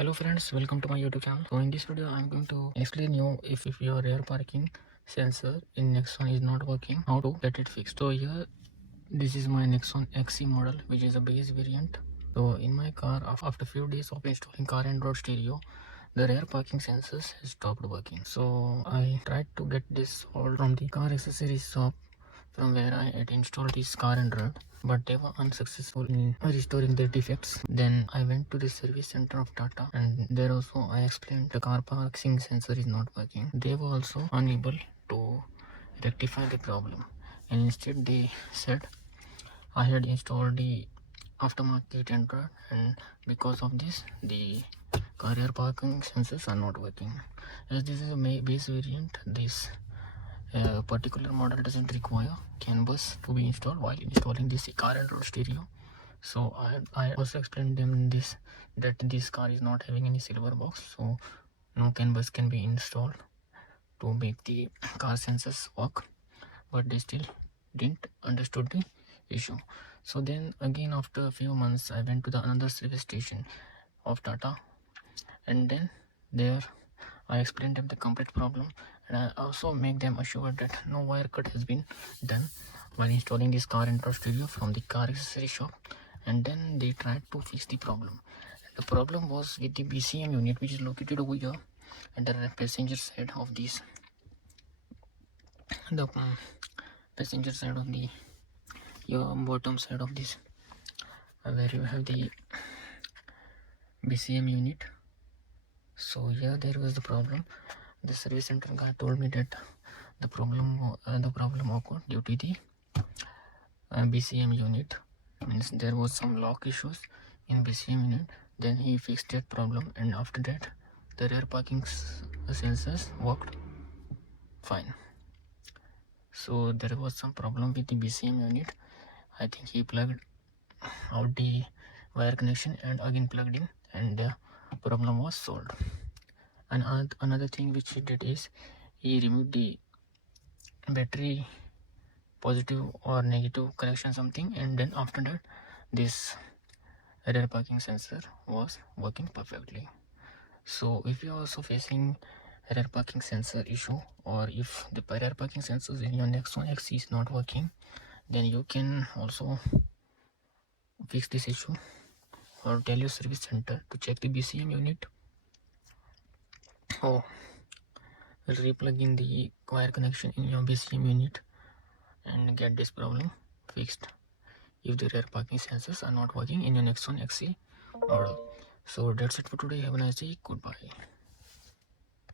Hello friends, welcome to my YouTube channel. So in this video I'm going to explain you if your rear parking sensor in Nexon is not working, how to get it fixed. So here this is my Nexon XC model, which is a base variant. So in my car, after few days of installing car and road stereo, the rear parking sensors has stopped working. So I tried to get this solved from the car accessories shop from where I had installed this car and road, but they were unsuccessful in restoring their defects. Then I went to the service center of Tata, and there also I explained the car parking sensor is not working. They were also unable to rectify the problem, and instead they said I had installed the aftermarket Android, and because of this the car rear parking sensors are not working. As this is a base variant, this particular model doesn't require CAN bus to be installed while installing this car and road stereo. So I also explained them that this car is not having any silver box, so no CAN bus can be installed to make the car sensors work, but they still didn't understood the issue. So then again, after a few months, I went to the another service station of Tata, and then there I explained them the complete problem, and I also make them assured that no wire cut has been done while installing this car and stereo from the car accessory shop. And then they tried to fix the problem. The problem was with the BCM unit, which is located over here at the passenger side of this, the passenger side of the your bottom side of this, where you have the BCM unit. So here there was the problem. The service center guy told me that the problem occurred due to the BCM unit, means there was some lock issues in BCM unit. Then he fixed that problem, and after that the rear parking sensors worked fine. So there was some problem with the BCM unit. I think he plugged out the wire connection and again plugged in, and the problem was solved. And another thing which he did is he removed the battery positive or negative connection something, and then after that this rear parking sensor was working perfectly. So if you are also facing rear parking sensor issue, or if the rear parking sensors in your Nexon X is not working, then you can also fix this issue or tell your service center to check the BCM unit, or replug in the wire connection in your BCM unit and get this problem fixed if the rear parking sensors are not working in your Nexon XC model. So that's it for today. Have a nice day. Goodbye.